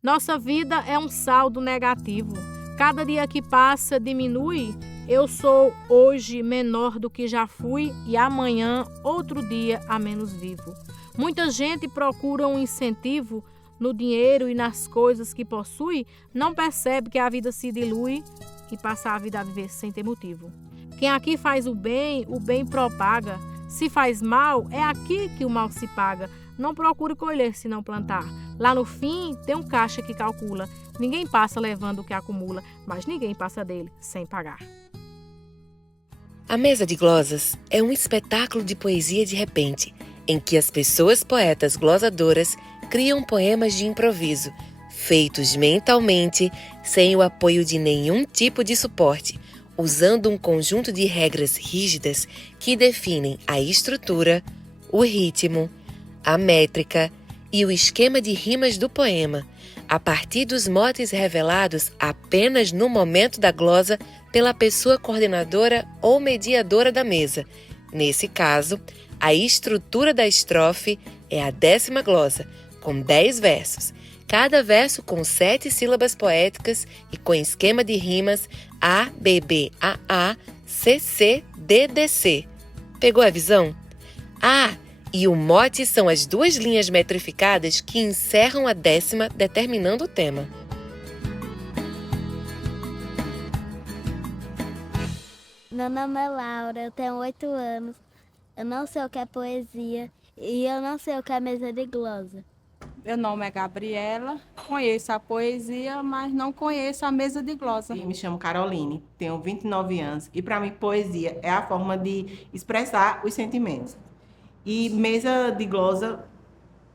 Nossa vida é um saldo negativo. Cada dia que passa diminui. Eu sou hoje menor do que já fui e amanhã outro dia a menos vivo. Muita gente procura um incentivo no dinheiro e nas coisas que possui, não percebe que a vida se dilui e passa a vida a viver sem ter motivo. Quem aqui faz o bem propaga. Se faz mal, é aqui que o mal se paga. Não procure colher se não plantar. Lá no fim, tem um caixa que calcula. Ninguém passa levando o que acumula, mas ninguém passa dele sem pagar. A Mesa de Glosas é um espetáculo de poesia de repente, em que as pessoas poetas glosadoras criam poemas de improviso, feitos mentalmente, sem o apoio de nenhum tipo de suporte, usando um conjunto de regras rígidas que definem a estrutura, o ritmo, a métrica e o esquema de rimas do poema, a partir dos motes revelados apenas no momento da glosa pela pessoa coordenadora ou mediadora da mesa. Nesse caso, a estrutura da estrofe é a 10ª glosa, com 10 versos, cada verso com 7 sílabas poéticas e com esquema de rimas A, B, B, A, A, C, C, D, D, C. Pegou a visão? E o mote são as 2 linhas metrificadas que encerram a 10ª, determinando o tema. Meu nome é Laura, eu tenho 8 anos. Eu não sei o que é poesia e eu não sei o que é mesa de glosa. Meu nome é Gabriela, conheço a poesia, mas não conheço a mesa de glosa. Me chamo Caroline, tenho 29 anos e para mim poesia é a forma de expressar os sentimentos. E mesa de glosa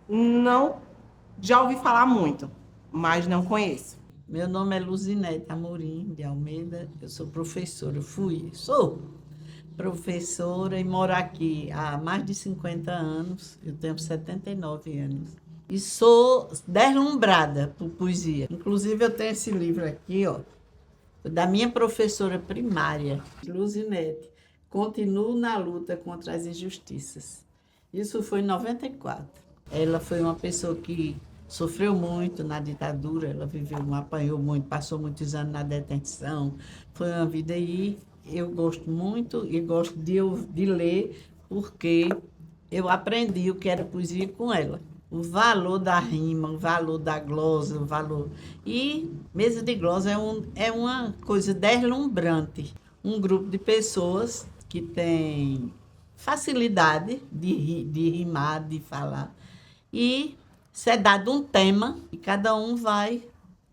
não já ouvi falar muito, mas não conheço. Meu nome é Luzinete Amorim de Almeida, eu sou professora, sou professora e moro aqui há mais de 50 anos, eu tenho 79 anos. E sou deslumbrada por poesia. Inclusive, eu tenho esse livro aqui, ó, da minha professora primária, Luzinete. Continuo na luta contra as injustiças. Isso foi em 94. Ela foi uma pessoa que sofreu muito na ditadura, ela apanhou muito, passou muitos anos na detenção. Foi uma vida aí, eu gosto muito e gosto de ler, porque eu aprendi o que era poesia com ela. O valor da rima, o valor da glosa, o valor... E mesa de glosa é uma coisa deslumbrante. Um grupo de pessoas que tem facilidade de rimar, de falar. E se é dado um tema e cada um vai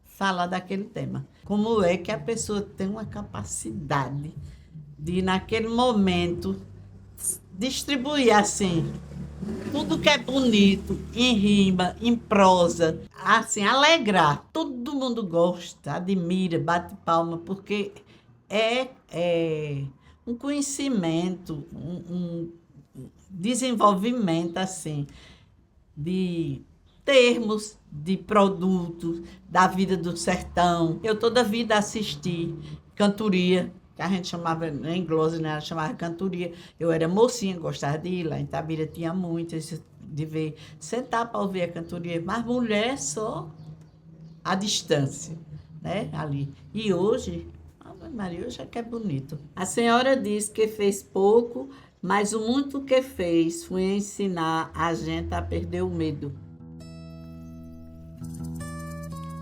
falar daquele tema. Como é que a pessoa tem uma capacidade de, naquele momento, distribuir assim... Tudo que é bonito, em rima, em prosa, assim, alegrar. Todo mundo gosta, admira, bate palma, porque é um conhecimento, um desenvolvimento, assim, de termos, de produtos, da vida do sertão. Eu toda a vida assisti cantoria, que a gente chamava, em glosa, né, ela chamava cantoria. Eu era mocinha, gostava de ir lá, em Itabira tinha muito, de ver, sentar para ouvir a cantoria, mas mulher só à distância, né, ali. E hoje, Ave Maria, hoje é que é bonito. A senhora disse que fez pouco, mas o muito que fez foi ensinar a gente a perder o medo.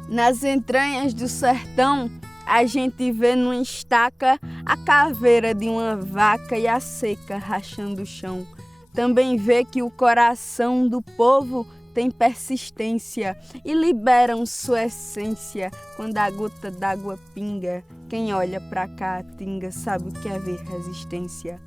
Nas entranhas do sertão, a gente vê numa estaca a caveira de uma vaca e a seca rachando o chão. Também vê que o coração do povo tem persistência e liberam sua essência quando a gota d'água pinga. Quem olha pra caatinga sabe o que é ver resistência.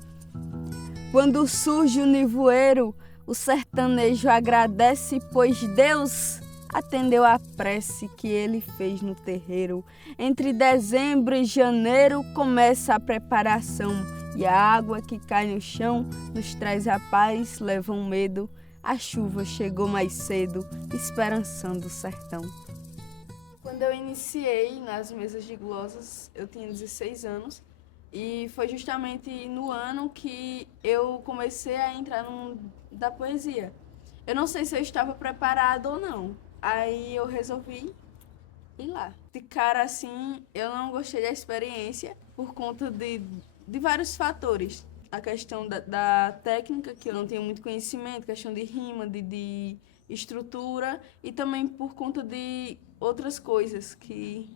Quando surge o nevoeiro, o sertanejo agradece, pois Deus atendeu a prece que ele fez no terreiro. Entre dezembro e janeiro começa a preparação e a água que cai no chão nos traz a paz, leva um medo. A chuva chegou mais cedo, esperançando o sertão. Quando eu iniciei nas mesas de glosas, eu tinha 16 anos e foi justamente no ano que eu comecei a entrar da poesia. Eu não sei se eu estava preparada ou não. Aí eu resolvi ir lá. De cara, assim, eu não gostei da experiência por conta de vários fatores. A questão da técnica, que eu não tenho muito conhecimento, questão de rima, de estrutura, e também por conta de outras coisas que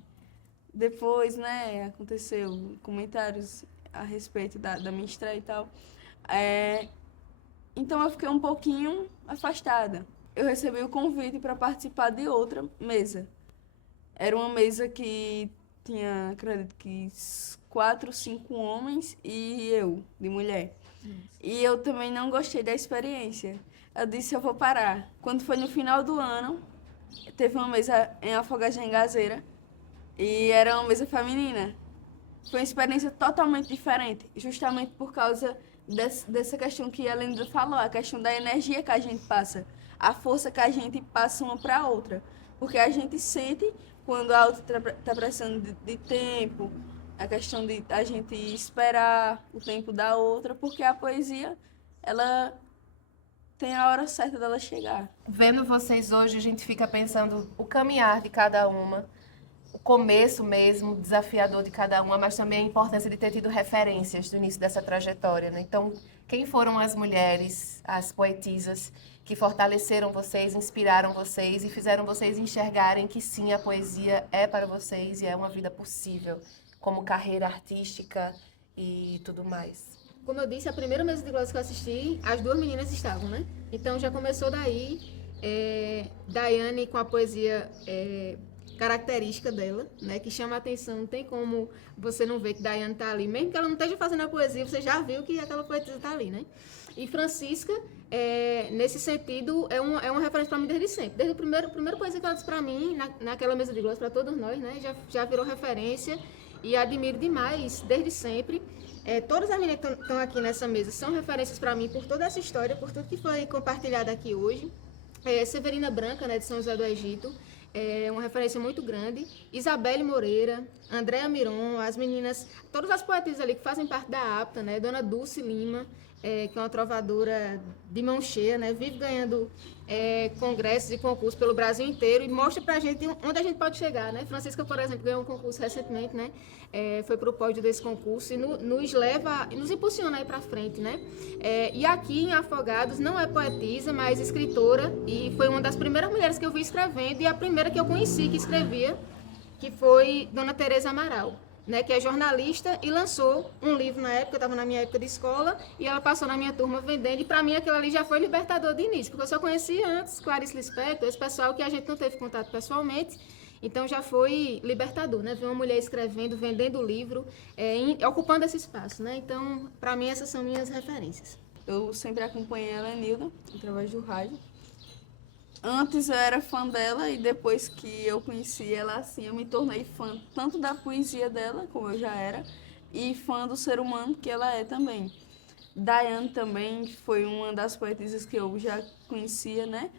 depois, né, aconteceu, comentários a respeito da minha estreia e tal. Então eu fiquei um pouquinho afastada. Eu recebi o convite para participar de outra mesa. Era uma mesa que tinha, acredito que 4, 5 homens e eu, de mulher. E eu também não gostei da experiência. Eu disse, eu vou parar. Quando foi no final do ano, teve uma mesa em Afogados de Engazeira e era uma mesa feminina. Foi uma experiência totalmente diferente, justamente por causa dessa questão que a Linda falou, a questão da energia que a gente passa, a força que a gente passa uma para a outra. Porque a gente sente quando a outra está precisando de tempo, a questão de a gente esperar o tempo da outra, porque a poesia, ela tem a hora certa dela chegar. Vendo vocês hoje, a gente fica pensando o caminhar de cada uma, o começo mesmo, desafiador de cada uma, mas também a importância de ter tido referências do início dessa trajetória, né? Então, quem foram as mulheres, as poetisas, que fortaleceram vocês, inspiraram vocês e fizeram vocês enxergarem que sim, a poesia é para vocês e é uma vida possível, como carreira artística e tudo mais? Como eu disse, a primeira mesa de glosas que eu assisti, as duas meninas estavam, né? Então já começou daí, Daiane com a poesia característica dela, né? Que chama a atenção, não tem como você não ver que Daiane tá ali. Mesmo que ela não esteja fazendo a poesia, você já viu que aquela poetisa tá ali, né? E Francisca, nesse sentido, é uma referência para mim desde sempre. Desde a primeira poesia que ela disse para mim, naquela mesa de glosas, para todos nós, né? Já virou referência e admiro demais, desde sempre. Todas as meninas que estão aqui nessa mesa são referências para mim por toda essa história, por tudo que foi compartilhado aqui hoje. Severina Branca, né, de São José do Egito, é uma referência muito grande. Isabelle Moreira, Andréa Miron, as meninas, todas as poetisas ali que fazem parte da APTA, né, Dona Dulce Lima, que é uma trovadora de mão cheia, né, vive ganhando congressos e concursos pelo Brasil inteiro e mostra pra gente onde a gente pode chegar, né? Francisca, por exemplo, ganhou um concurso recentemente, né? Foi pro pódio desse concurso e nos leva, nos impulsiona aí pra frente, né? E aqui em Afogados não é poetisa, mas escritora, e foi uma das primeiras mulheres que eu vi escrevendo e a primeira que eu conheci que escrevia, que foi Dona Tereza Amaral, né, que é jornalista e lançou um livro na época, eu estava na minha época de escola, e ela passou na minha turma vendendo, e para mim aquilo ali já foi libertador de início, porque eu só conhecia antes Clarice Lispector, esse pessoal que a gente não teve contato pessoalmente, então já foi libertador, né, ver uma mulher escrevendo, vendendo o livro, ocupando esse espaço, né, então para mim essas são minhas referências. Eu sempre acompanhei a Lenilda através do rádio. Antes eu era fã dela e depois que eu conheci ela assim, eu me tornei fã tanto da poesia dela, como eu já era, e fã do ser humano que ela é também. Daiane também foi uma das poetisas que eu já conhecia, né?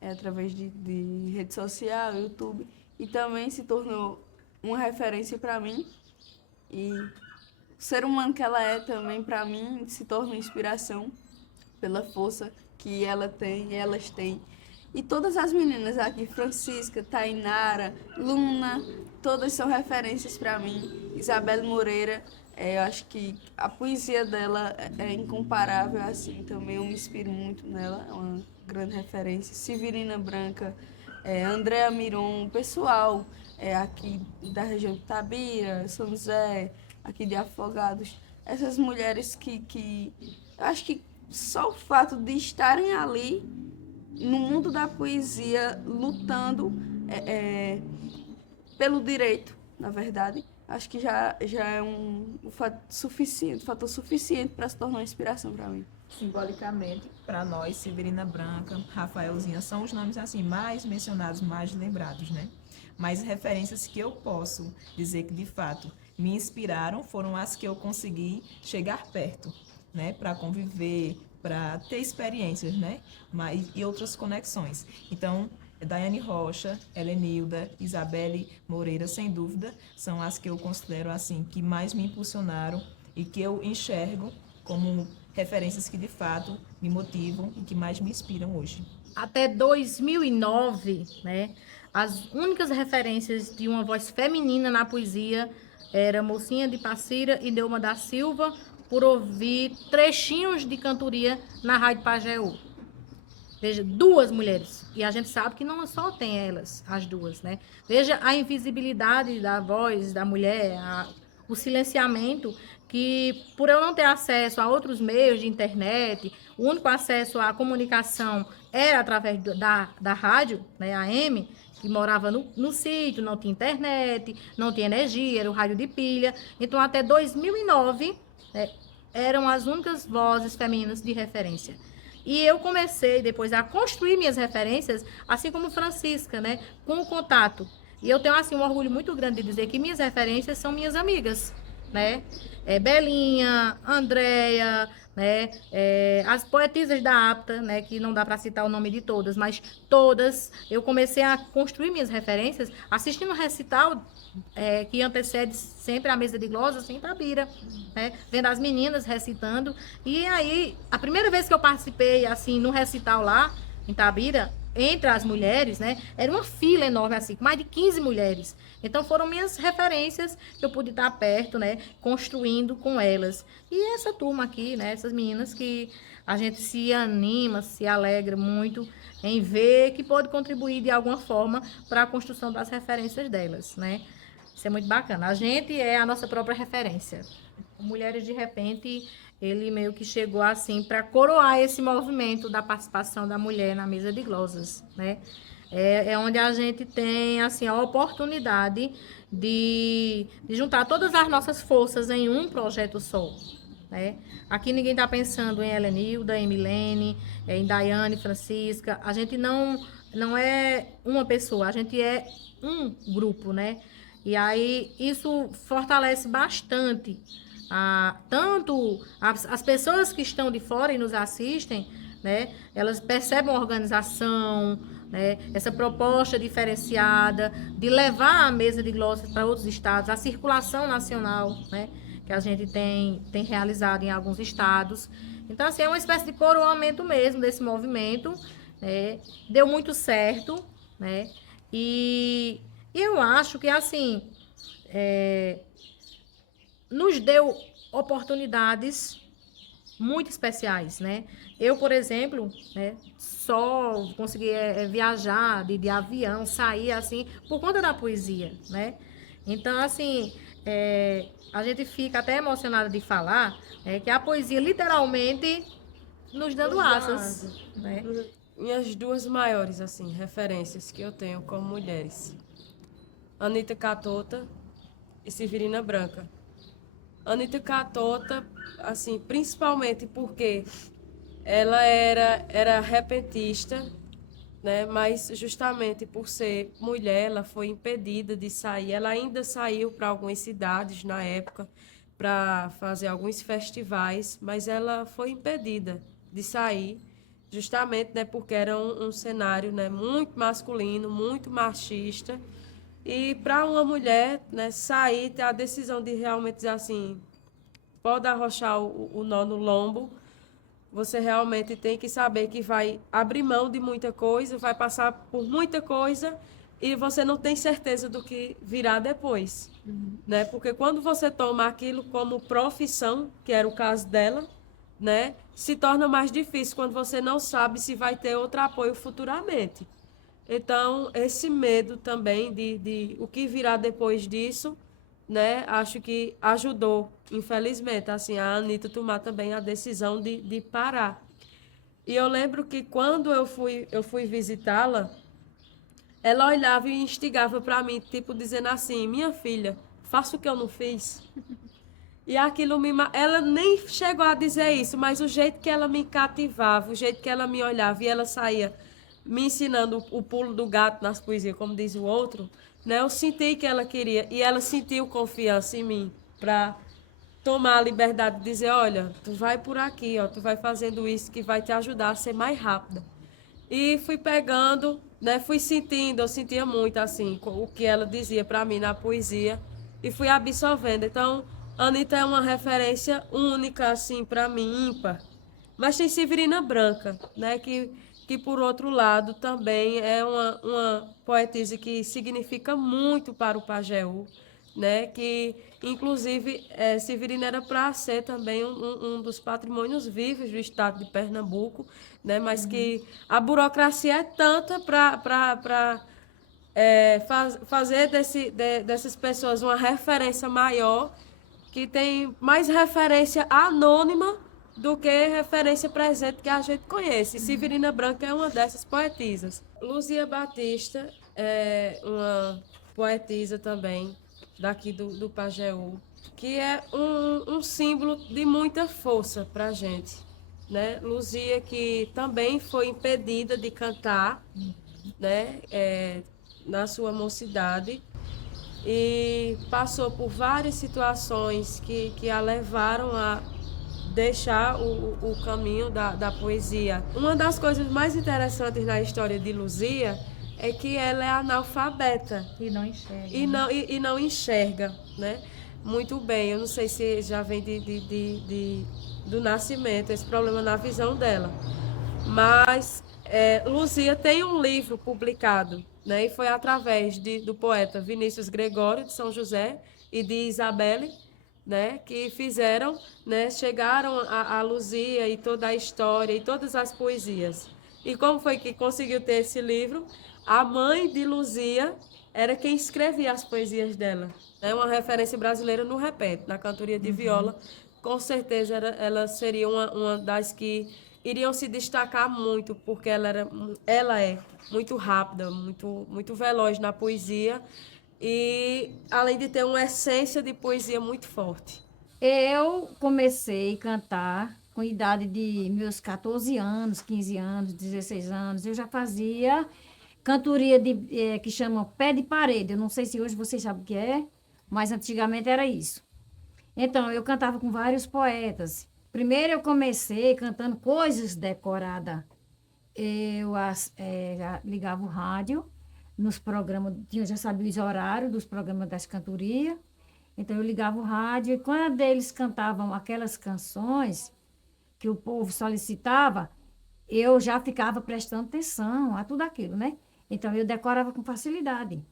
Através de rede social, YouTube, e também se tornou uma referência para mim. E o ser humano que ela é também, para mim, se torna uma inspiração pela força que ela tem, elas têm. E todas as meninas aqui, Francisca, Tainara, Luna, todas são referências para mim. Isabelle Moreira, eu acho que a poesia dela é incomparável, assim, também eu me inspiro muito nela, é uma grande referência. Severina Branca, Andréa Miron, pessoal aqui da região de Itabira, São José, aqui de Afogados, essas mulheres que eu acho que só o fato de estarem ali no mundo da poesia, lutando pelo direito, na verdade, acho que já é um fator suficiente para se tornar uma inspiração para mim. Simbolicamente, para nós, Severina Branca, Rafaelzinha, são os nomes assim mais mencionados, mais lembrados, né? Mas referências que eu posso dizer que, de fato, me inspiraram foram as que eu consegui chegar perto, né? Para conviver, para ter experiências, né? E outras conexões. Então, Daiane Rocha, Helenilda, Isabelle Moreira, sem dúvida, são as que eu considero assim que mais me impulsionaram e que eu enxergo como referências que de fato me motivam e que mais me inspiram hoje. Até 2009, né, as únicas referências de uma voz feminina na poesia era Mocinha de Passira e Neuma da Silva, por ouvir trechinhos de cantoria na Rádio Pajeú. Veja, 2 mulheres. E a gente sabe que não só tem elas, as 2, né? Veja a invisibilidade da voz da mulher, o silenciamento, que por eu não ter acesso a outros meios de internet, o único acesso à comunicação era através da rádio, né, AM, que morava no sítio, não tinha internet, não tinha energia, era o rádio de pilha. Então, até 2009, eram as únicas vozes femininas de referência. E eu comecei depois a construir minhas referências, assim como Francisca, né, com o contato. E eu tenho assim um orgulho muito grande de dizer que minhas referências são minhas amigas, né? Belinha, Andréia, né? As poetisas da APTA, né? Que não dá para citar o nome de todas, mas todas. Eu comecei a construir minhas referências assistindo um recital que antecede sempre a mesa de glosas em Itabira, né? Vendo as meninas recitando. E aí, a primeira vez que eu participei assim no recital lá em Itabira, entre as mulheres, né, era uma fila enorme assim, com mais de 15 mulheres. Então foram minhas referências que eu pude estar perto, né, construindo com elas. E essa turma aqui, né, essas meninas que a gente se anima, se alegra muito em ver que pode contribuir de alguma forma para a construção das referências delas, né? Isso é muito bacana. A gente é a nossa própria referência. Mulheres de Repente, ele meio que chegou assim para coroar esse movimento da participação da mulher na mesa de glosas, né? É onde a gente tem assim a oportunidade de juntar todas as nossas forças em um projeto só, né? Aqui ninguém está pensando em Helenilda, em Milene, em Daiane, Francisca. A gente não é uma pessoa, a gente é um grupo, né? E aí isso fortalece bastante tanto as pessoas que estão de fora e nos assistem, né, elas percebem a organização, né, essa proposta diferenciada de levar a mesa de glosas para outros estados, a circulação nacional, né, que a gente tem realizado em alguns estados. Então, assim, é uma espécie de coroamento mesmo desse movimento, né, deu muito certo, né, e eu acho que, assim, nos deu oportunidades muito especiais, né? Eu, por exemplo, né, só consegui viajar de avião, sair assim, por conta da poesia, né? Então, assim, a gente fica até emocionada de falar que a poesia literalmente nos dando asas, né? Minhas 2 maiores, assim, referências que eu tenho como mulheres. Anita Catota e Severina Branca. Anita Catota, assim, principalmente porque ela era repentista, né? Mas justamente por ser mulher, ela foi impedida de sair. Ela ainda saiu para algumas cidades na época para fazer alguns festivais, mas ela foi impedida de sair, justamente, né, porque era um cenário, né, muito masculino, muito machista. E para uma mulher, né, sair, ter a decisão de realmente dizer assim, pode arrochar o nó no lombo, você realmente tem que saber que vai abrir mão de muita coisa, vai passar por muita coisa e você não tem certeza do que virá depois. Né? Porque quando você toma aquilo como profissão, que era o caso dela, né, se torna mais difícil quando você não sabe se vai ter outro apoio futuramente. Então, esse medo também de o que virá depois disso, né, acho que ajudou, infelizmente, assim, a Anita tomar também a decisão de parar. E eu lembro que quando eu fui visitá-la, ela olhava e instigava para mim, tipo, dizendo assim, minha filha, faça o que eu não fiz. E aquilo ela nem chegou a dizer isso, mas o jeito que ela me cativava, o jeito que ela me olhava e ela saía me ensinando o pulo do gato nas poesias, como diz o outro, né? Eu senti que ela queria, e ela sentiu confiança em mim para tomar a liberdade de dizer, olha, tu vai por aqui, ó, tu vai fazendo isso que vai te ajudar a ser mais rápida. E fui pegando, né? Fui sentindo, eu sentia muito assim, o que ela dizia para mim na poesia, e fui absorvendo. Então, Anita é uma referência única, assim, para mim, ímpar. Mas tem Severina Branca, né? Que que, por outro lado, também é uma poetisa que significa muito para o Pajeú, né? Que, inclusive, Severina era para ser também um dos patrimônios vivos do estado de Pernambuco, né? Mas que a burocracia é tanta para fazer dessas pessoas uma referência maior, que tem mais referência anônima do que referência presente que a gente conhece. Severina Branca é uma dessas poetisas. Luzia Batista é uma poetisa também, daqui do Pajeú, que é um símbolo de muita força para a gente, né? Luzia, que também foi impedida de cantar, né? Na sua mocidade, e passou por várias situações que a levaram a deixar o caminho da poesia. Uma das coisas mais interessantes na história de Luzia é que ela é analfabeta. E não enxerga. E não enxerga, né? Muito bem, eu não sei se já vem do nascimento, esse problema na visão dela. Mas Luzia tem um livro publicado, né? E foi através do poeta Vinícius Gregório, de São José, e de Isabelle, né, que fizeram, né, chegaram a Luzia e toda a história e todas as poesias. E como foi que conseguiu ter esse livro? A mãe de Luzia era quem escrevia as poesias dela. É uma referência brasileira no repente, na cantoria de viola. Com certeza ela seria uma das que iriam se destacar muito, porque ela é muito rápida, muito veloz na poesia, e além de ter uma essência de poesia muito forte. Eu comecei a cantar com a idade de meus 14 anos, 15 anos, 16 anos. Eu já fazia cantoria que chama pé de parede. Eu não sei se hoje vocês sabem o que é, mas antigamente era isso. Então, eu cantava com vários poetas. Primeiro eu comecei cantando coisas decoradas. Eu ligava o rádio nos programas, eu já sabia os horários dos programas das cantorias. Então eu ligava o rádio e quando eles cantavam aquelas canções que o povo solicitava, eu já ficava prestando atenção a tudo aquilo, né? Então eu decorava com facilidade.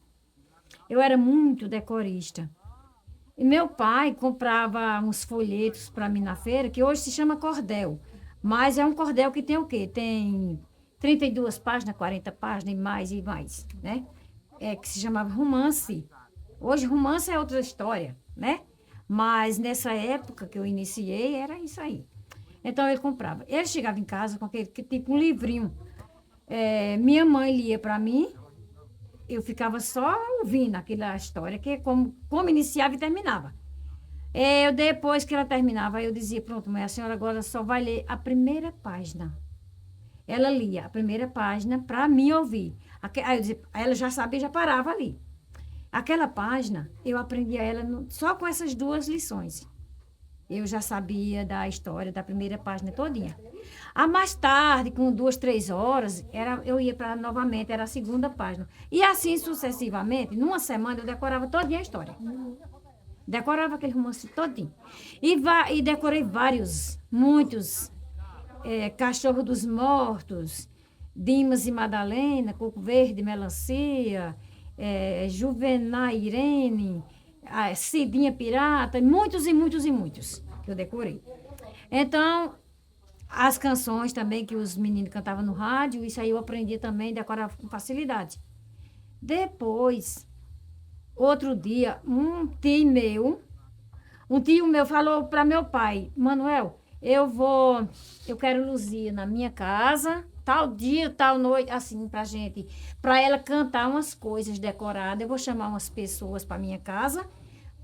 Eu era muito decorista. E meu pai comprava uns folhetos para mim na feira, que hoje se chama cordel. Mas é um cordel que tem o quê? Tem 32 páginas, 40 páginas e mais, né? Que se chamava romance. Hoje, romance é outra história, né? Mas nessa época que eu iniciei, era isso aí. Então, ele comprava. Ele chegava em casa com aquele tipo um livrinho. Minha mãe lia para mim, eu ficava só ouvindo aquela história, que como iniciava e terminava. Depois que ela terminava, eu dizia, pronto, mãe, a senhora agora só vai ler a primeira página. Ela lia a primeira página para mim ouvir. Aí eu dizia, ela já sabia, já parava ali. Aquela página, eu aprendia ela só com essas duas lições. Eu já sabia da história da primeira página todinha. Mais tarde, com 2, 3 horas, eu ia para novamente, era a segunda página. E assim sucessivamente, numa semana eu decorava todinha a história. Decorava aquele romance todinho. E decorei muitos. Cachorro dos Mortos, Dimas e Madalena, Coco Verde, Melancia, Juvenal Irene, Cidinha Pirata, muitos que eu decorei. Então, as canções também que os meninos cantavam no rádio, isso aí eu aprendi também, decorava com facilidade. Depois, outro dia, um tio meu falou para meu pai, Manuel, eu quero Luzia na minha casa, tal dia, tal noite, assim, para ela cantar umas coisas decoradas. Eu vou chamar umas pessoas para minha casa,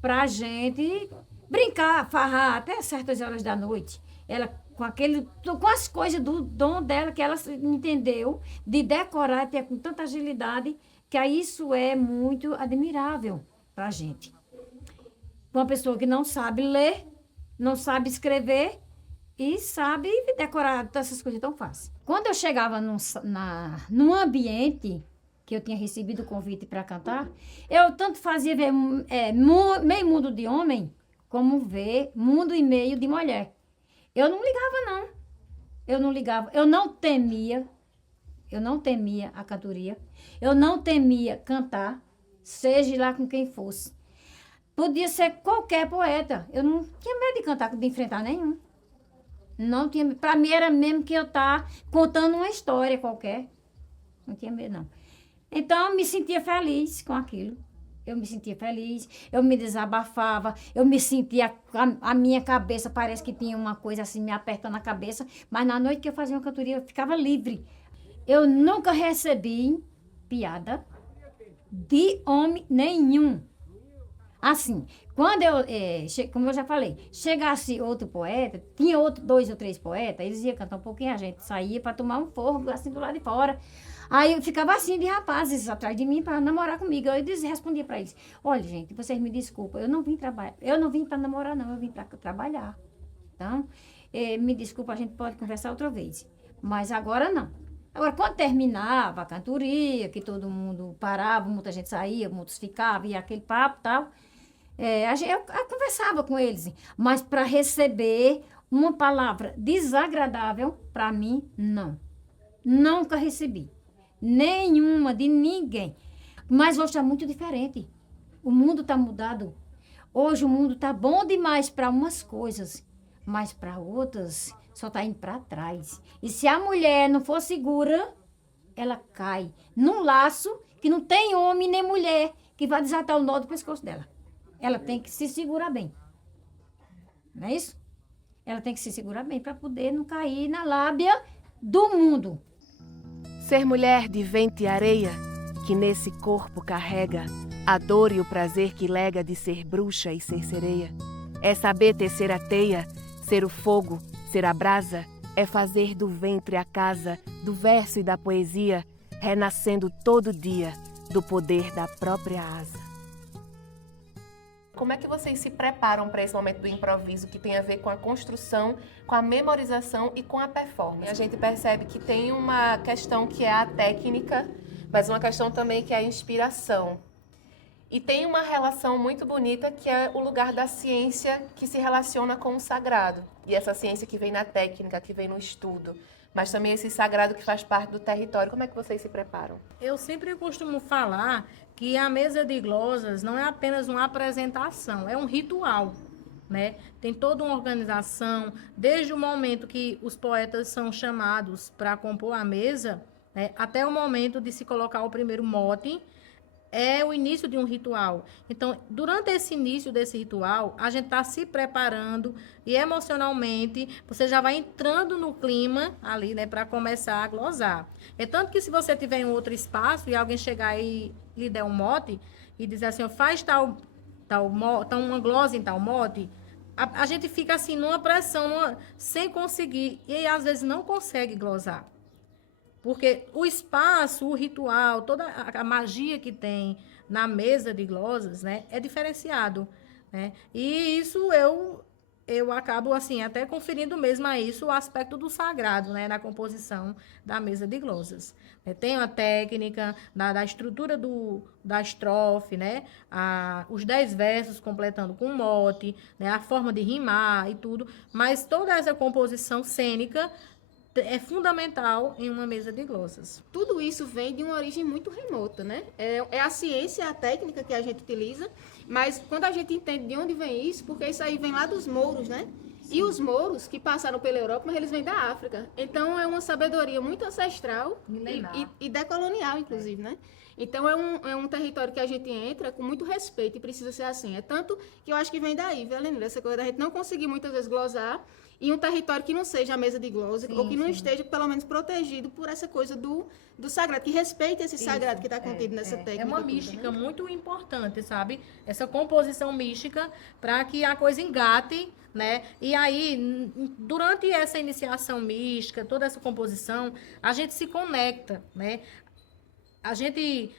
para a gente brincar, farrar, até certas horas da noite. Ela, com as coisas do dom dela, que ela entendeu, de decorar, ter com tanta agilidade, que isso é muito admirável para a gente. Uma pessoa que não sabe ler, não sabe escrever, e sabe decorar todas essas coisas tão fácil. Quando eu chegava num ambiente que eu tinha recebido o convite para cantar, eu tanto fazia ver meio mundo de homem, como ver mundo e meio de mulher. Eu não ligava, não. Eu não temia Eu não temia a cantoria. Eu não temia cantar, seja lá com quem fosse. Podia ser qualquer poeta. Eu não tinha medo de cantar, de enfrentar nenhum. Não tinha. Para mim era mesmo que eu estar contando uma história qualquer. Não tinha medo, não. Então, eu me sentia feliz com aquilo. Eu me sentia feliz, eu me desabafava, eu me sentia, a minha cabeça parece que tinha uma coisa assim me apertando a cabeça, mas na noite que eu fazia uma cantoria eu ficava livre. Eu nunca recebi piada de homem nenhum. Assim, quando como eu já falei, chegasse outro poeta, tinha 2 ou 3 poetas, eles iam cantar um pouquinho, a gente saía para tomar um forro assim do lado de fora. Aí eu ficava assim de rapazes atrás de mim para namorar comigo. Eu respondia para eles: olha, gente, vocês me desculpam, eu não vim trabalhar, eu não vim para namorar, não, eu vim para trabalhar. Então, me desculpa, a gente pode conversar outra vez. Mas agora não. Agora, quando terminava a cantoria, que todo mundo parava, muita gente saía, muitos ficavam, e aquele papo e tal, eu conversava com eles. Mas para receber uma palavra desagradável, para mim, não. Nunca recebi. Nenhuma, de ninguém. Mas hoje está muito diferente. O mundo está mudado. Hoje o mundo está bom demais para umas coisas, mas para outras só está indo para trás. E se a mulher não for segura, ela cai num laço que não tem homem nem mulher que vai desatar o nó do pescoço dela. Ela tem que se segurar bem. Não é isso? Ela tem que se segurar bem para poder não cair na lábia do mundo. Ser mulher de vento e areia, que nesse corpo carrega a dor e o prazer que lega de ser bruxa e ser sereia. É saber tecer a teia, ser o fogo, ser a brasa, é fazer do ventre a casa, do verso e da poesia, renascendo todo dia do poder da própria asa. Como é que vocês se preparam para esse momento do improviso que tem a ver com a construção, com a memorização e com a performance? A gente percebe que tem uma questão que é a técnica, mas uma questão também que é a inspiração. E tem uma relação muito bonita que é o lugar da ciência que se relaciona com o sagrado. E essa ciência que vem na técnica, que vem no estudo, mas também esse sagrado que faz parte do território. Como é que vocês se preparam? Eu sempre costumo falar que a mesa de glosas não é apenas uma apresentação, é um ritual, né? Tem toda uma organização, desde o momento que os poetas são chamados para compor a mesa, né, até o momento de se colocar o primeiro mote, é o início de um ritual. Então, durante esse início desse ritual, a gente está se preparando e emocionalmente você já vai entrando no clima ali, né, para começar a glosar. É tanto que se você tiver em outro espaço e alguém chegar e lhe der um mote e dizer assim, faz uma glosa em tal mote, a gente fica assim numa pressão, sem conseguir, e às vezes não consegue glosar. Porque o espaço, o ritual, toda a magia que tem na mesa de glosas, né, é diferenciado, né? E isso eu acabo, assim, até conferindo mesmo a isso o aspecto do sagrado, né, na composição da mesa de glosas. Tem a técnica da estrutura da estrofe, né, os 10 versos completando com mote, né, a forma de rimar e tudo, mas toda essa composição cênica é fundamental em uma mesa de glosas. Tudo isso vem de uma origem muito remota, né? É a ciência, a técnica que a gente utiliza, mas quando a gente entende de onde vem isso, porque isso aí vem lá dos mouros, né? E os mouros que passaram pela Europa, mas eles vêm da África. Então é uma sabedoria muito ancestral e decolonial, inclusive, né? Então é um território que a gente entra com muito respeito e precisa ser assim. É tanto que eu acho que vem daí, viu, Lenira? Essa coisa da gente não conseguir muitas vezes glosar em um território que não seja a mesa de glosa, ou que não esteja, pelo menos, protegido por essa coisa do sagrado, que respeite esse sagrado que está contido nessa técnica. É uma mística muito importante, sabe? Essa composição mística para que a coisa engate, né? E aí, durante essa iniciação mística, toda essa composição, a gente se conecta, né? A gente...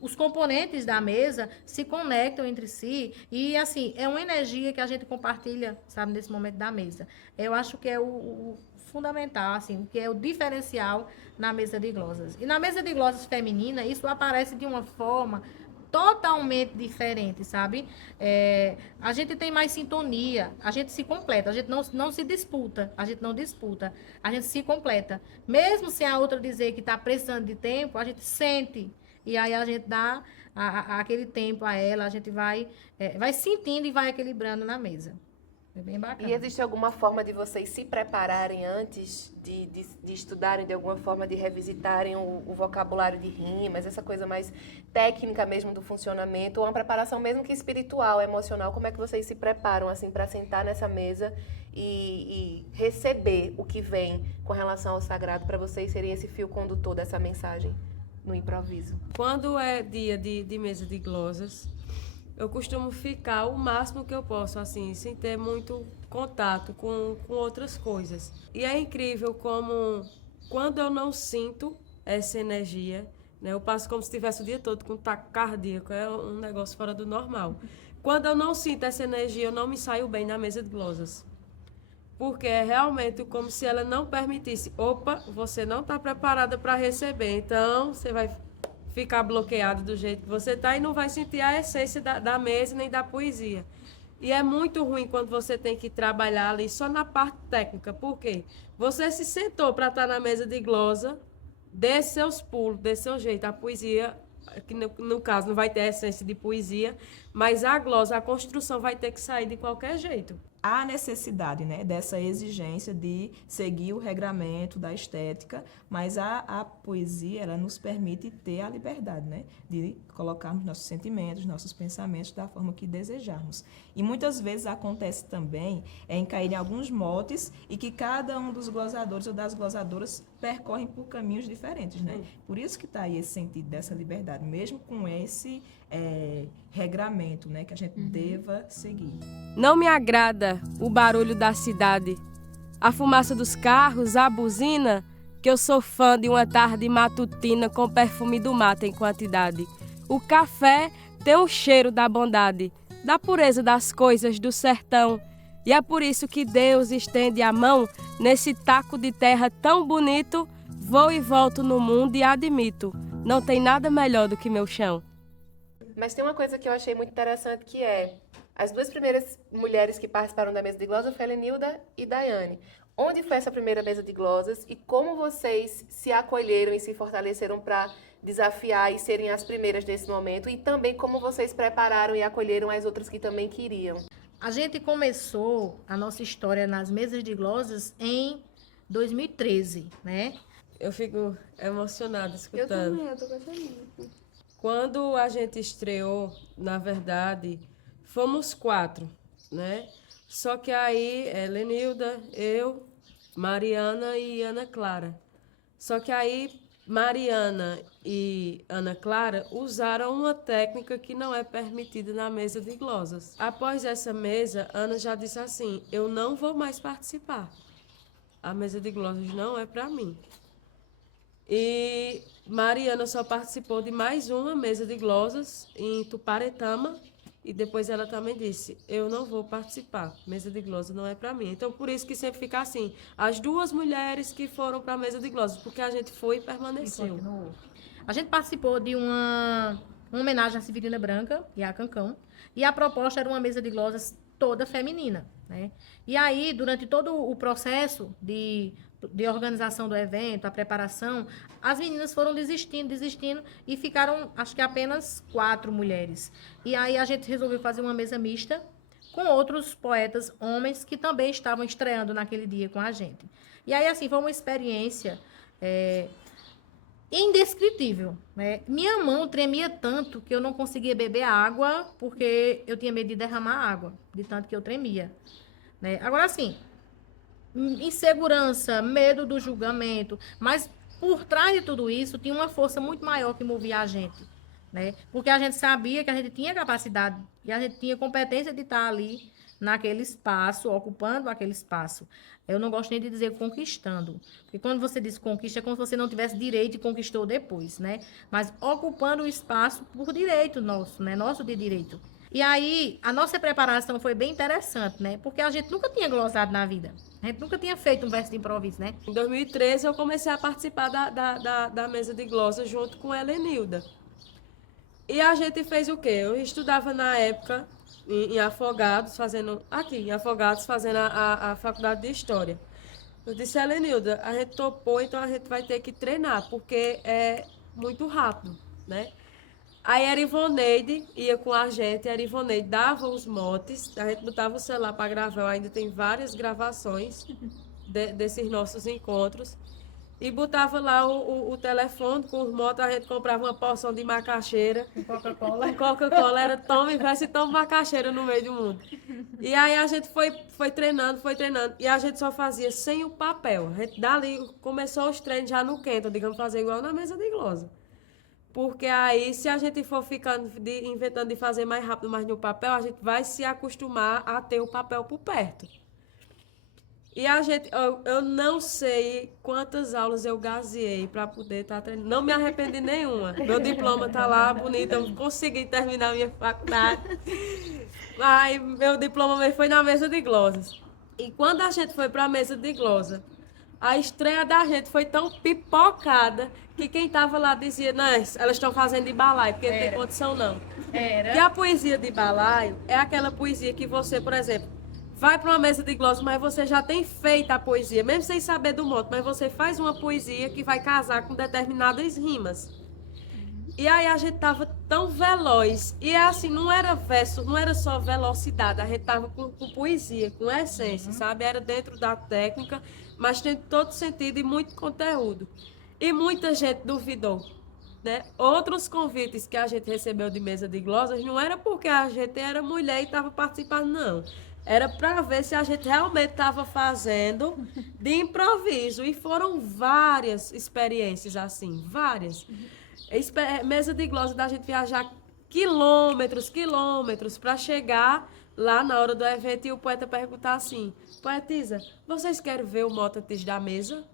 os componentes da mesa se conectam entre si e, assim, é uma energia que a gente compartilha, sabe, nesse momento da mesa. Eu acho que é o fundamental, assim, que é o diferencial na mesa de glosas. E na mesa de glosas feminina, isso aparece de uma forma totalmente diferente, sabe? A gente tem mais sintonia, a gente se completa, a gente não se disputa, a gente não disputa, a gente se completa. Mesmo se a outra dizer que está precisando de tempo, a gente sente, e aí a gente dá aquele tempo a ela, a gente vai sentindo e vai equilibrando na mesa. É bem bacana. E existe alguma forma de vocês se prepararem antes de estudarem, de alguma forma de revisitarem o vocabulário de rimas, essa coisa mais técnica mesmo do funcionamento, ou uma preparação mesmo que espiritual, emocional? Como é que vocês se preparam assim para sentar nessa mesa e receber o que vem com relação ao sagrado, para vocês serem esse fio condutor dessa mensagem no improviso? Quando é dia de mesa de glosas, eu costumo ficar o máximo que eu posso, assim, sem ter muito contato com outras coisas. E é incrível como, quando eu não sinto essa energia, né, eu passo como se estivesse o dia todo com taco cardíaco, é um negócio fora do normal. Quando eu não sinto essa energia, eu não me saio bem na mesa de glosas. Porque é realmente como se ela não permitisse, opa, você não está preparada para receber, então você vai ficar bloqueado do jeito que você está e não vai sentir a essência da mesa nem da poesia. E é muito ruim quando você tem que trabalhar ali só na parte técnica. Por quê? Você se sentou para estar na mesa de glosa, dê seus pulos, dê seu jeito. A poesia, que no caso não vai ter a essência de poesia, mas a glosa, a construção vai ter que sair de qualquer jeito. Há necessidade, né, dessa exigência de seguir o regramento da estética, mas a poesia, ela nos permite ter a liberdade, né, de colocarmos nossos sentimentos, nossos pensamentos da forma que desejarmos. E muitas vezes acontece também em cair em alguns motes e que cada um dos glosadores ou das glosadoras percorrem por caminhos diferentes, né? Por isso que está aí esse sentido dessa liberdade, mesmo com esse regramento, né, que a gente deva seguir. Não me agrada o barulho da cidade, a fumaça dos carros, a buzina, que eu sou fã de uma tarde matutina com perfume do mato em quantidade. O café tem o cheiro da bondade, da pureza das coisas do sertão. E é por isso que Deus estende a mão nesse taco de terra tão bonito. Vou e volto no mundo e admito, não tem nada melhor do que meu chão. Mas tem uma coisa que eu achei muito interessante, que é as duas primeiras mulheres que participaram da mesa de glosa foi a Helenilda e Daiane. Onde foi essa primeira mesa de glosas e como vocês se acolheram e se fortaleceram para desafiar e serem as primeiras desse momento, e também como vocês prepararam e acolheram as outras que também queriam? A gente começou a nossa história nas mesas de glosas em 2013, né? Eu fico emocionada escutando. Eu tô gostando muito. Quando a gente estreou, na verdade, fomos 4, né? Só que aí, Helenilda, eu, Mariana e Ana Clara. Só que aí, Mariana e Ana Clara usaram uma técnica que não é permitida na mesa de glosas. Após essa mesa, Ana já disse assim, eu não vou mais participar. A mesa de glosas não é para mim. E Mariana só participou de mais uma mesa de glosas em Tuparetama, e depois ela também disse, eu não vou participar, mesa de glosas não é para mim. Então, por isso que sempre fica assim, as duas mulheres que foram para a mesa de glosas, porque a gente foi e permaneceu. A gente participou de uma homenagem à Severina Branca e à Cancão, e a proposta era uma mesa de glosas toda feminina, né? E aí, durante todo o processo de organização do evento, a preparação, as meninas foram desistindo, e ficaram, acho que apenas 4 mulheres. E aí a gente resolveu fazer uma mesa mista com outros poetas homens que também estavam estreando naquele dia com a gente. E aí, assim, foi uma experiência indescritível, né? Minha mão tremia tanto que eu não conseguia beber água porque eu tinha medo de derramar água, de tanto que eu tremia, né? Agora, assim, insegurança, medo do julgamento, mas por trás de tudo isso tinha uma força muito maior que movia a gente, né? Porque a gente sabia que a gente tinha capacidade e a gente tinha competência de estar ali naquele espaço, ocupando aquele espaço. Eu não gosto nem de dizer conquistando, porque quando você diz conquista é como se você não tivesse direito e conquistou depois, né? Mas ocupando o espaço por direito nosso, né? Nosso de direito. E aí, a nossa preparação foi bem interessante, né? Porque a gente nunca tinha glosado na vida. A gente nunca tinha feito um verso de improviso, né? Em 2013, eu comecei a participar da mesa de glosa junto com a Helenilda. E a gente fez o quê? Eu estudava na época em Afogados, fazendo a faculdade de História. Eu disse, Helenilda, a gente topou, então a gente vai ter que treinar, porque é muito rápido, né? Aí a Ivoneide ia com a gente, a Ivoneide dava os motes, a gente botava o celular para gravar, ainda tem várias gravações desses nossos encontros. E botava lá o telefone com os motos, a gente comprava uma porção de macaxeira. Coca-Cola. Coca-Cola era toma e verse e toma macaxeira no meio do mundo. E aí a gente foi treinando. E a gente só fazia sem o papel. A gente dali começou os treinos já no quente, digamos, fazer igual na mesa de glosa. Porque aí, se a gente for inventando de fazer mais rápido, mais no papel, a gente vai se acostumar a ter o papel por perto. E a gente, eu não sei quantas aulas eu gazeei para poder estar treinando. Não me arrependi nenhuma. Meu diploma está lá, bonito, eu consegui terminar a minha faculdade. Aí, meu diploma foi na mesa de glosas. E quando a gente foi para a mesa de glosa, a estreia da gente foi tão pipocada que quem estava lá dizia, não, elas estão fazendo de balaio, porque não tem condição não. Era. E a poesia de balaio é aquela poesia que você, por exemplo, vai para uma mesa de glosa, mas você já tem feito a poesia, mesmo sem saber do modo, mas você faz uma poesia que vai casar com determinadas rimas. E aí a gente tava tão veloz, e assim, não era verso, não era só velocidade, a gente tava com poesia, com essência, sabe? Era dentro da técnica, mas tem todo sentido e muito conteúdo. E muita gente duvidou, né? Outros convites que a gente recebeu de mesa de glosas não era porque a gente era mulher e estava participando, não. Era para ver se a gente realmente estava fazendo de improviso. E foram várias experiências assim, várias. Mesa de glosa da gente viajar quilômetros para chegar lá na hora do evento e o poeta perguntar assim, poetisa, vocês querem ver o mote antes da mesa?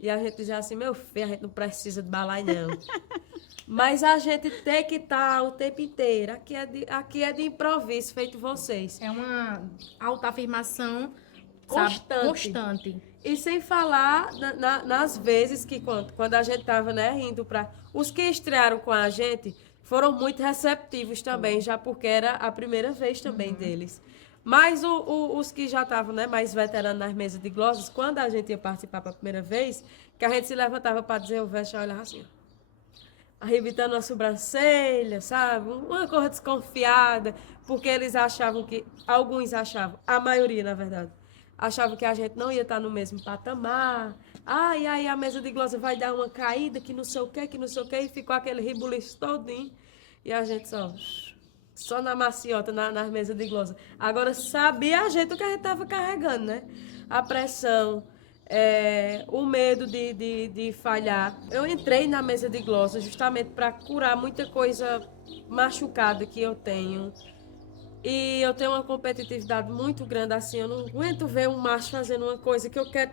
E a gente dizia assim, meu filho, a gente não precisa de balaio, não. Mas a gente tem que estar o tempo inteiro. Aqui é de improviso, feito vocês. É uma autoafirmação constante. E sem falar nas vezes que quando a gente estava, né, indo para... Os que estrearam com a gente foram muito receptivos também, já porque era a primeira vez também deles. Mas os que já estavam, né, mais veteranos nas mesas de glosas, quando a gente ia participar pela primeira vez, que a gente se levantava para dizer o verso, olhava assim, arrebitando a sobrancelha, sabe? Uma coisa desconfiada, porque alguns achavam, a maioria, na verdade, achavam que a gente não ia estar no mesmo patamar. E aí a mesa de glosa vai dar uma caída, que não sei o quê, e ficou aquele ribuliço todinho. E a gente só na maciota, nas mesas de glosa. Agora, sabia a gente o que a gente estava carregando, né? A pressão, o medo de falhar. Eu entrei na mesa de glosa justamente para curar muita coisa machucada que eu tenho. E eu tenho uma competitividade muito grande, assim, eu não aguento ver um macho fazendo uma coisa que eu quero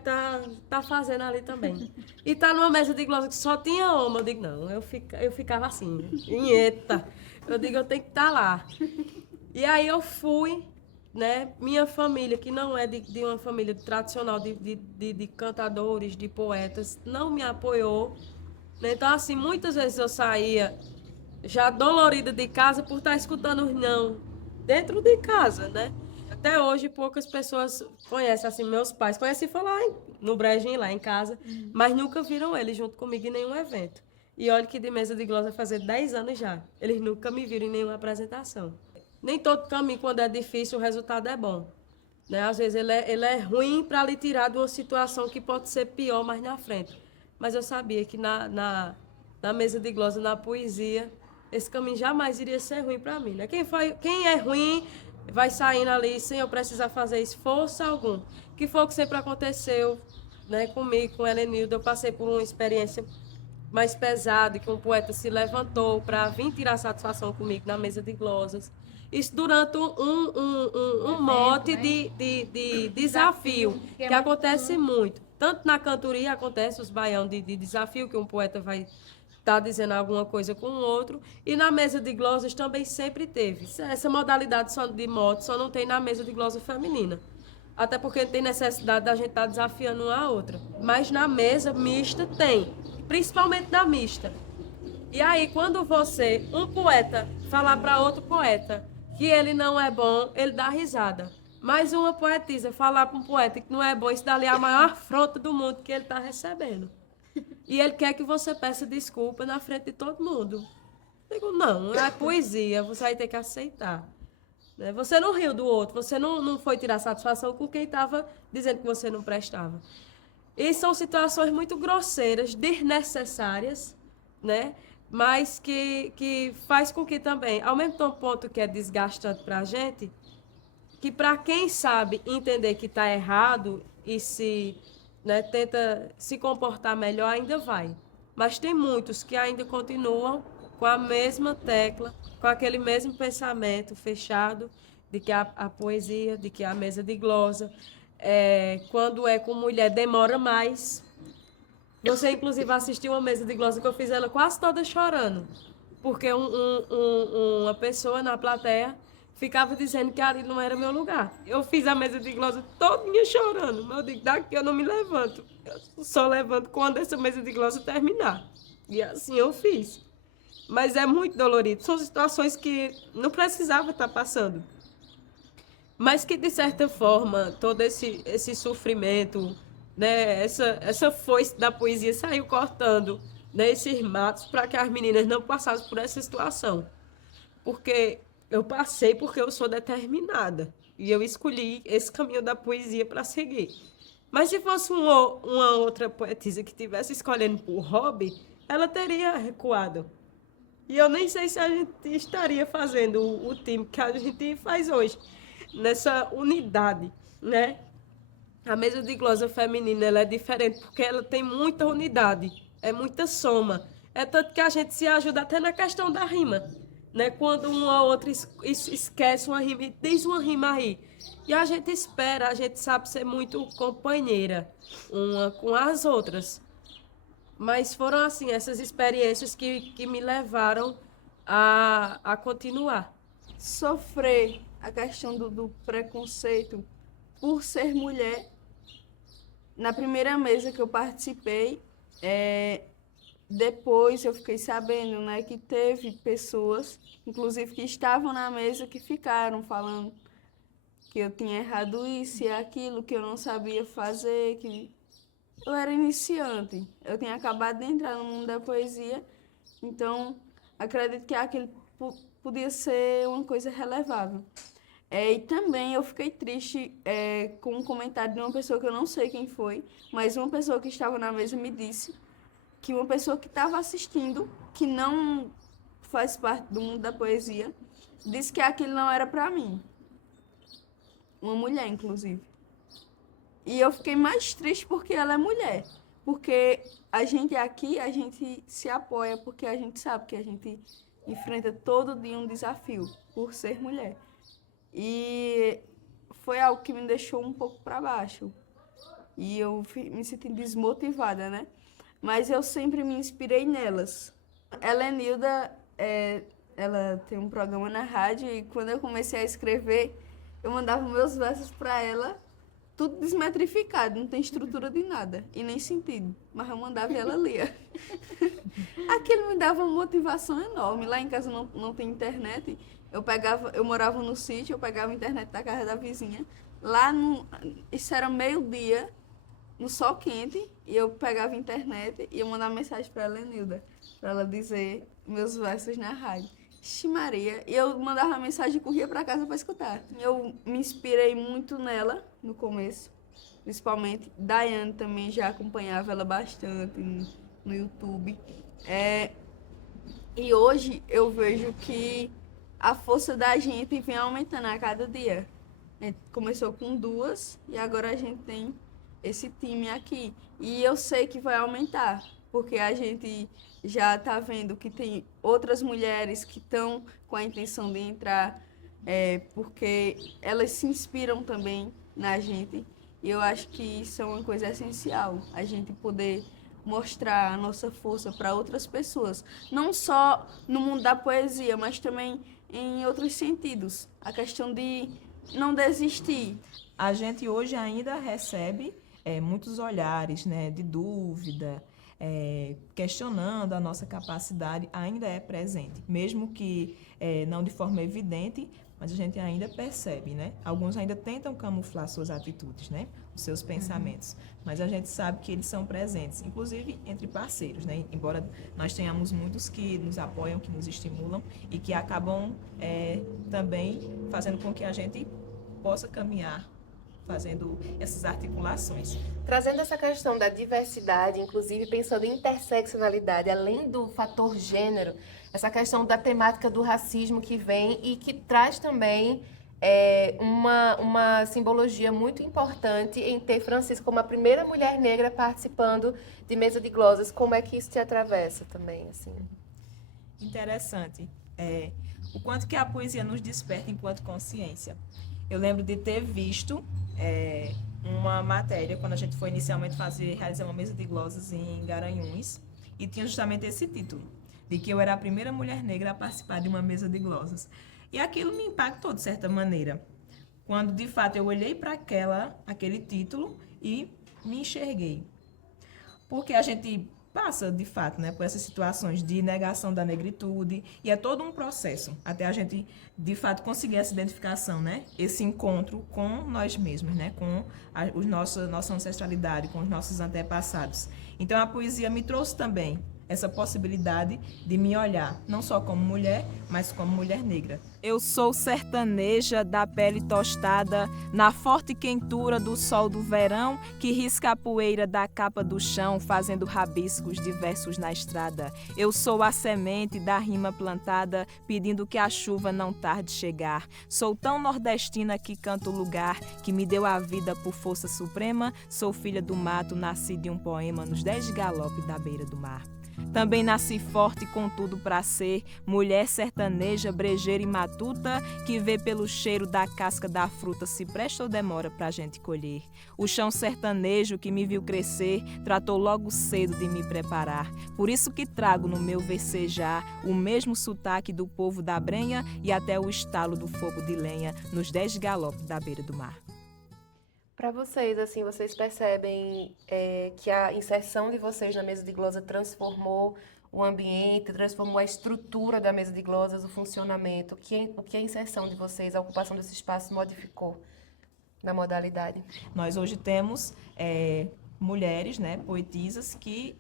tá fazendo ali também. E tá numa mesa de glosa que só tinha homem, eu digo, não, eu ficava assim, inheta. Eu digo, eu tenho que estar lá. E aí eu fui, né, minha família, que não é de uma família tradicional de cantadores, de poetas, não me apoiou. Né? Então, assim, muitas vezes eu saía já dolorida de casa por estar escutando os não dentro de casa, né? Até hoje, poucas pessoas conhecem, assim, meus pais conhecem falar no brejinho lá em casa, mas nunca viram ele junto comigo em nenhum evento. E olha que de mesa de glosa vai fazer 10 anos já. Eles nunca me viram em nenhuma apresentação. Nem todo caminho, quando é difícil, o resultado é bom. Né? Às vezes ele é ruim para lhe tirar de uma situação que pode ser pior mais na frente. Mas eu sabia que na mesa de glosa, na poesia, esse caminho jamais iria ser ruim para mim. Né? Quem é ruim vai saindo ali sem eu precisar fazer esforço algum. Que foi o que sempre aconteceu, né, comigo, com Helenilda. Eu passei por uma experiência mais pesada, que um poeta se levantou para vir tirar satisfação comigo na mesa de glosas. Isso durante um mote, né? de desafio, que acontece muito. Tanto na cantoria acontece os baião de desafio, que um poeta vai estar dizendo alguma coisa com o outro. E na mesa de glosas também sempre teve. Essa modalidade só de mote só não tem na mesa de glosa feminina. Até porque tem necessidade da gente estar desafiando uma a outra. Mas na mesa mista tem. Principalmente na mista. E aí, quando você, um poeta, falar para outro poeta que ele não é bom, ele dá risada. Mas uma poetisa falar para um poeta que não é bom, isso dali é a maior afronta do mundo que ele está recebendo. E ele quer que você peça desculpa na frente de todo mundo. Eu digo, não, é poesia, você vai ter que aceitar. Né? Você não riu do outro, você não foi tirar satisfação com quem estava dizendo que você não prestava. E são situações muito grosseiras, desnecessárias, né? Mas que faz com que também, ao mesmo ponto que é desgastante para a gente, que para quem sabe entender que está errado e né, tenta se comportar melhor, ainda vai. Mas tem muitos que ainda continuam com a mesma tecla, com aquele mesmo pensamento fechado de que a poesia, de que a mesa de glosa, quando é com mulher, demora mais. Você, inclusive, assistiu uma mesa de glosa que eu fiz ela quase toda chorando, porque uma pessoa na plateia ficava dizendo que ali não era meu lugar. Eu fiz a mesa de glosa todinha chorando, mas eu digo, daqui eu não me levanto. Eu só levanto quando essa mesa de glosa terminar. E assim eu fiz. Mas é muito dolorido. São situações que não precisava estar passando. Mas que, de certa forma, todo esse sofrimento, né, essa foice da poesia saiu cortando, né, esses matos para que as meninas não passassem por essa situação. Porque eu passei porque eu sou determinada. E eu escolhi esse caminho da poesia para seguir. Mas se fosse uma outra poetisa que estivesse escolhendo por hobby, ela teria recuado. E eu nem sei se a gente estaria fazendo o time que a gente faz hoje, nessa unidade, né? A mesa de glosa feminina ela é diferente porque ela tem muita unidade, é muita soma. É tanto que a gente se ajuda até na questão da rima, né? Quando uma ou outra esquece uma rima e diz uma rima aí. E a gente espera, a gente sabe ser muito companheira uma com as outras. Mas foram, assim, essas experiências que me levaram a continuar. Sofrer a questão do preconceito por ser mulher. Na primeira mesa que eu participei, depois eu fiquei sabendo, né, que teve pessoas, inclusive que estavam na mesa, que ficaram falando que eu tinha errado isso e aquilo, que eu não sabia fazer, que eu era iniciante. Eu tinha acabado de entrar no mundo da poesia, então acredito que aquilo podia ser uma coisa relevável. E também eu fiquei triste com um comentário de uma pessoa que eu não sei quem foi, mas uma pessoa que estava na mesa me disse que uma pessoa que estava assistindo, que não faz parte do mundo da poesia, disse que aquilo não era para mim. Uma mulher, inclusive. E eu fiquei mais triste porque ela é mulher. Porque a gente aqui, a gente se apoia, porque a gente sabe que a gente enfrenta todo dia um desafio por ser mulher. E foi algo que me deixou um pouco para baixo. E eu me senti desmotivada, né? Mas eu sempre me inspirei nelas. Helenilda, ela tem um programa na rádio e quando eu comecei a escrever, eu mandava meus versos para ela, tudo desmetrificado, não tem estrutura de nada e nem sentido. Mas eu mandava e ela lia. Aquilo me dava uma motivação enorme. Lá em casa não tem internet. Eu morava no sítio, eu pegava a internet da casa da vizinha. Isso era meio-dia, no sol quente, e eu pegava a internet e eu mandava mensagem para a Helenilda, para ela dizer meus versos na rádio. Ixi Maria, e eu mandava uma mensagem e corria para casa para escutar. Eu me inspirei muito nela no começo, principalmente. Daiane também já acompanhava ela bastante no YouTube. E hoje eu vejo que a força da gente vem aumentando a cada dia. Começou com 2 e agora a gente tem esse time aqui. E eu sei que vai aumentar, porque a gente já está vendo que tem outras mulheres que estão com a intenção de entrar, porque elas se inspiram também na gente. E eu acho que isso é uma coisa essencial, a gente poder mostrar a nossa força para outras pessoas. Não só no mundo da poesia, mas também em outros sentidos. A questão de não desistir. A gente hoje ainda recebe muitos olhares, né, de dúvida, questionando a nossa capacidade, ainda é presente, mesmo que não de forma evidente, mas a gente ainda percebe, né? Alguns ainda tentam camuflar suas atitudes, né? Os seus pensamentos, mas a gente sabe que eles são presentes, inclusive entre parceiros, né? Embora nós tenhamos muitos que nos apoiam, que nos estimulam e que acabam também fazendo com que a gente possa caminhar fazendo essas articulações. Trazendo essa questão da diversidade, inclusive pensando em interseccionalidade, além do fator gênero, essa questão da temática do racismo que vem e que traz também uma simbologia muito importante em ter Francisco como a primeira mulher negra participando de mesa de glosas. Como é que isso te atravessa também, assim? Interessante. O quanto que a poesia nos desperta enquanto consciência. Eu lembro de ter visto uma matéria, quando a gente foi inicialmente realizar uma mesa de glosas em Garanhuns, e tinha justamente esse título, de que eu era a primeira mulher negra a participar de uma mesa de glosas. E aquilo me impactou de certa maneira, quando de fato eu olhei para aquele título e me enxerguei. Porque a gente passa, de fato, né, por essas situações de negação da negritude, e é todo um processo, até a gente, de fato, conseguir essa identificação, né, esse encontro com nós mesmos, né, com nossa ancestralidade, com os nossos antepassados. Então, a poesia me trouxe também essa possibilidade de me olhar, não só como mulher, mas como mulher negra. Eu sou sertaneja da pele tostada, na forte quentura do sol do verão, que risca a poeira da capa do chão, fazendo rabiscos diversos na estrada. Eu sou a semente da rima plantada, pedindo que a chuva não tarde chegar. Sou tão nordestina que canto o lugar, que me deu a vida por força suprema. Sou filha do mato, nasci de um poema, nos 10 galopes da beira do mar. Também nasci forte com tudo pra ser, mulher sertaneja, brejeira e matuta, que vê pelo cheiro da casca da fruta se presta ou demora pra gente colher. O chão sertanejo que me viu crescer, tratou logo cedo de me preparar. Por isso que trago no meu versejar o mesmo sotaque do povo da brenha e até o estalo do fogo de lenha nos 10 galopes da beira do mar. Para vocês, assim, vocês percebem que a inserção de vocês na mesa de glosa transformou o ambiente, transformou a estrutura da mesa de glosas, o funcionamento? O que a inserção de vocês, a ocupação desse espaço modificou na modalidade? Nós hoje temos mulheres, né, poetisas, que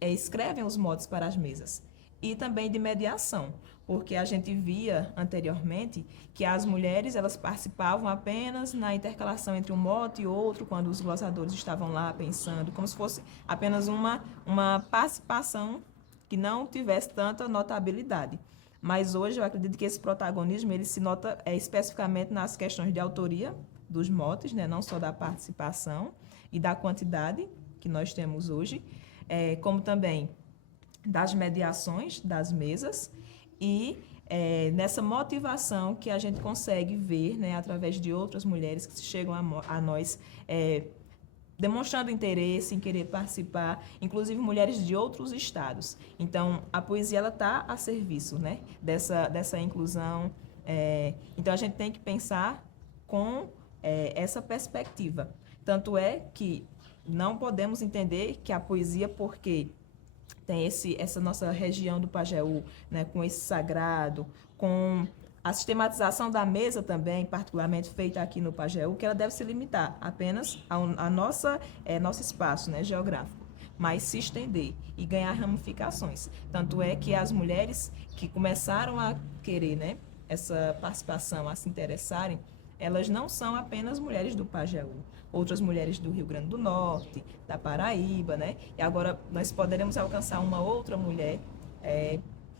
escrevem os motes para as mesas. E também de mediação, porque a gente via anteriormente que as mulheres elas participavam apenas na intercalação entre um mote e outro, quando os glossadores estavam lá pensando, como se fosse apenas uma participação que não tivesse tanta notabilidade. Mas hoje eu acredito que esse protagonismo ele se nota especificamente nas questões de autoria dos motes, né, não só da participação e da quantidade que nós temos hoje, como também das mediações das mesas e nessa motivação que a gente consegue ver, né, através de outras mulheres que chegam a nós demonstrando interesse em querer participar, inclusive mulheres de outros estados. Então, a poesia está a serviço, né, dessa inclusão. Então, a gente tem que pensar com essa perspectiva. Tanto é que não podemos entender que a poesia, porque tem essa nossa região do Pajeú, né, com esse sagrado, com a sistematização da mesa também, particularmente feita aqui no Pajeú, que ela deve se limitar apenas ao nosso espaço, né, geográfico, mas se estender e ganhar ramificações. Tanto é que as mulheres que começaram a querer, né, essa participação, a se interessarem, elas não são apenas mulheres do Pajeú, outras mulheres do Rio Grande do Norte, da Paraíba, né? E agora nós poderemos alcançar uma outra mulher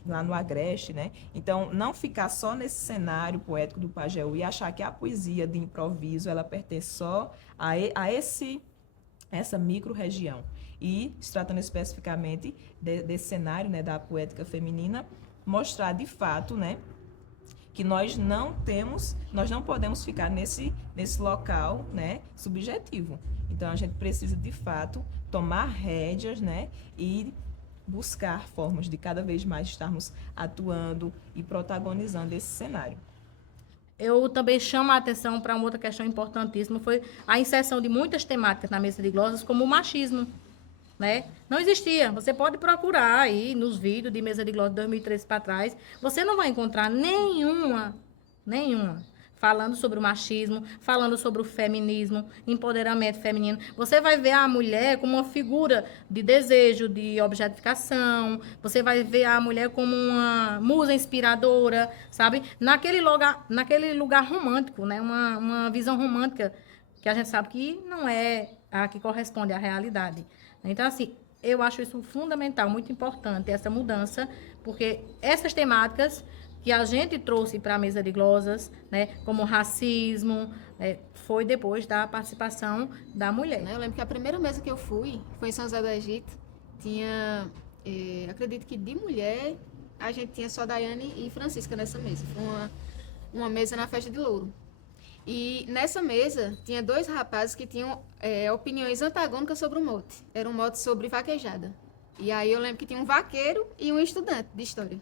lá no Agreste, né? Então, não ficar só nesse cenário poético do Pajeú e achar que a poesia de improviso, ela pertence só a essa micro-região. E, se tratando especificamente desse cenário, né, da poética feminina, mostrar de fato, né, que nós não podemos ficar nesse local, né, subjetivo. Então, a gente precisa, de fato, tomar rédeas, né, e buscar formas de cada vez mais estarmos atuando e protagonizando esse cenário. Eu também chamo a atenção para uma outra questão importantíssima, foi a inserção de muitas temáticas na mesa de glosas, como o machismo. né? Não existia. Você pode procurar aí nos vídeos de Mesa de Glória de 2013 para trás. Você não vai encontrar nenhuma, falando sobre o machismo, falando sobre o feminismo, empoderamento feminino. Você vai ver a mulher como uma figura de desejo, de objetificação. Você vai ver a mulher como uma musa inspiradora, sabe? Naquele lugar romântico, né? Uma visão romântica que a gente sabe que não é a que corresponde à realidade. Então, assim, eu acho isso fundamental, muito importante, essa mudança, porque essas temáticas que a gente trouxe para a Mesa de Glosas, né, como racismo, foi depois da participação da mulher. Eu lembro que a primeira mesa que eu fui foi em São José do Egito. Tinha, acredito que de mulher, a gente tinha só Daiane e Francisca nessa mesa. Foi uma mesa na festa de Louro. E nessa mesa, tinha 2 rapazes que tinham opiniões antagônicas sobre o mote. Era um mote sobre vaquejada. E aí eu lembro que tinha um vaqueiro e um estudante de história.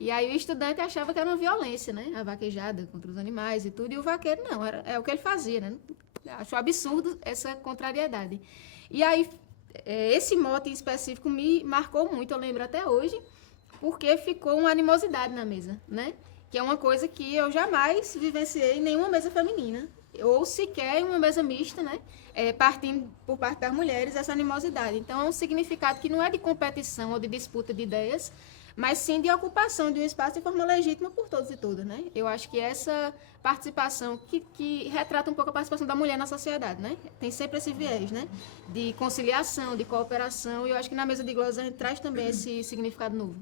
E aí o estudante achava que era uma violência, né? A vaquejada contra os animais e tudo. E o vaqueiro, não, é o que ele fazia, né? Acho absurdo essa contrariedade. E aí, esse mote em específico me marcou muito, eu lembro até hoje, porque ficou uma animosidade na mesa, né? Que é uma coisa que eu jamais vivenciei em nenhuma mesa feminina, ou sequer em uma mesa mista, né? Partindo por parte das mulheres, essa animosidade. Então, é um significado que não é de competição ou de disputa de ideias, mas sim de ocupação de um espaço de forma legítima por todos e todas, né? Eu acho que essa participação, que retrata um pouco a participação da mulher na sociedade, né? Tem sempre esse viés, né? De conciliação, de cooperação, e eu acho que na Mesa de Glosas a gente traz também esse significado novo.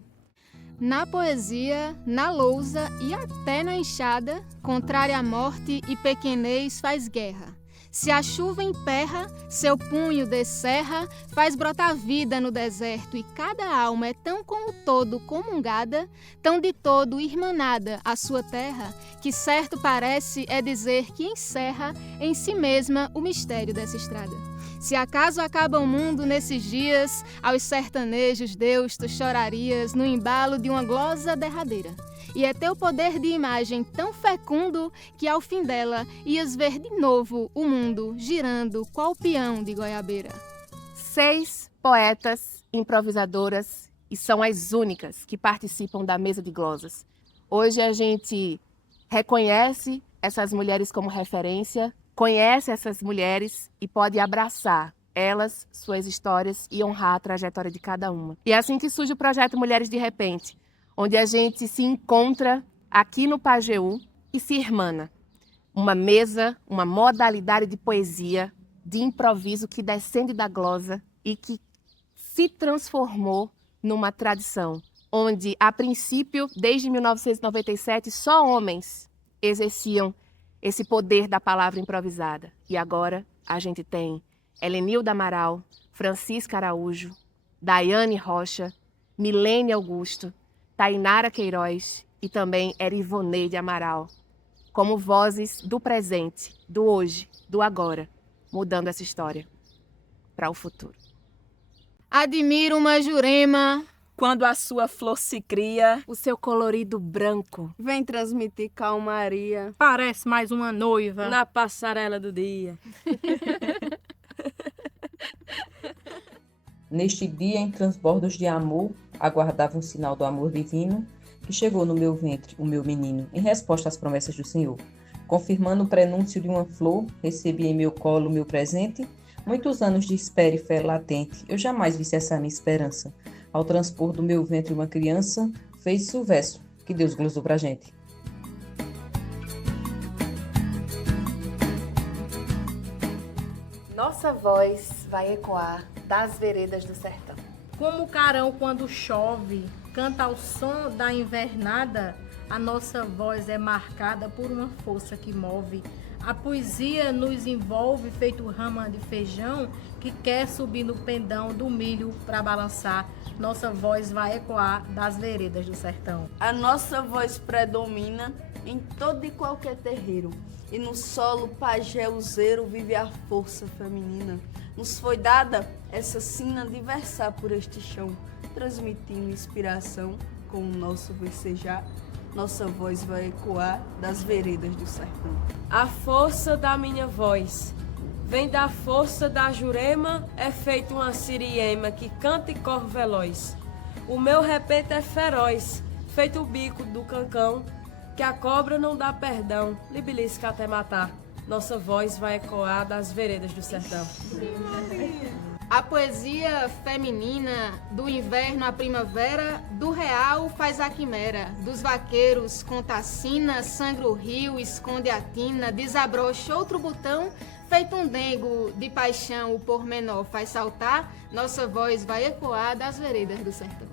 Na poesia, na lousa e até na enxada, contrária à morte e pequenez faz guerra. Se a chuva emperra, seu punho descerra, faz brotar vida no deserto, e cada alma é tão com o todo comungada, tão de todo irmanada à sua terra, que certo parece é dizer que encerra em si mesma o mistério dessa estrada. Se acaso acaba o mundo nesses dias, aos sertanejos, Deus, tu chorarias no embalo de uma glosa derradeira. E é teu poder de imagem tão fecundo que ao fim dela ias ver de novo o mundo girando qual peão de goiabeira. 6 poetas improvisadoras e são as únicas que participam da Mesa de Glosas. Hoje a gente reconhece essas mulheres como referência, conhece essas mulheres e pode abraçar elas, suas histórias e honrar a trajetória de cada uma. E é assim que surge o projeto Mulheres de Repente, onde a gente se encontra aqui no Pajeú e se irmana. Uma mesa, uma modalidade de poesia, de improviso que descende da glosa e que se transformou numa tradição, onde, a princípio, desde 1997, só homens exerciam esse poder da palavra improvisada. E agora a gente tem Helenilda Amaral, Francisca Araújo, Daiane Rocha, Milene Augusto, Tainara Queiroz e também Erivoneide Amaral, como vozes do presente, do hoje, do agora, mudando essa história para o futuro. Admiro uma Jurema quando a sua flor se cria, o seu colorido branco vem transmitir calmaria. Parece mais uma noiva na passarela do dia. Neste dia, em transbordos de amor, aguardava um sinal do amor divino, que chegou no meu ventre, o meu menino, em resposta às promessas do Senhor. Confirmando o prenúncio de uma flor, recebi em meu colo o meu presente. Muitos anos de espera e fé latente, eu jamais vi cessar minha esperança. Ao transpor do meu ventre uma criança, fez-se o verso que Deus glosou pra gente. Nossa voz vai ecoar das veredas do sertão. Como o carão quando chove, canta ao som da invernada, a nossa voz é marcada por uma força que move. A poesia nos envolve feito rama de feijão que quer subir no pendão do milho para balançar. Nossa voz vai ecoar das veredas do sertão. A nossa voz predomina em todo e qualquer terreiro. E no solo pajéuzeiro vive a força feminina. Nos foi dada essa sina de versar por este chão, transmitindo inspiração com o nosso versejar. Nossa voz vai ecoar das veredas do sertão. A força da minha voz Vem da força da Jurema, é feito uma siriema que canta e corre veloz. O meu repente é feroz, feito o bico do cancão, que a cobra não dá perdão, lhe belisca até matar. Nossa voz vai ecoar das veredas do sertão. A poesia feminina, do inverno à primavera, do real faz a quimera, dos vaqueiros conta a sina, sangra o rio, esconde a tina, desabrocha outro botão, feito um dengo de paixão, o pormenor faz saltar, nossa voz vai ecoar das veredas do sertão.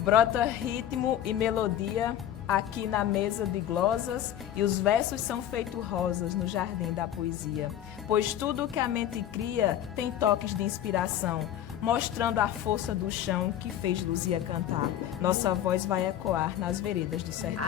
Brota ritmo e melodia aqui na mesa de glosas, e os versos são feitos rosas no jardim da poesia, pois tudo que a mente cria tem toques de inspiração, mostrando a força do chão que fez Luzia cantar. Nossa voz vai ecoar nas veredas do sertão.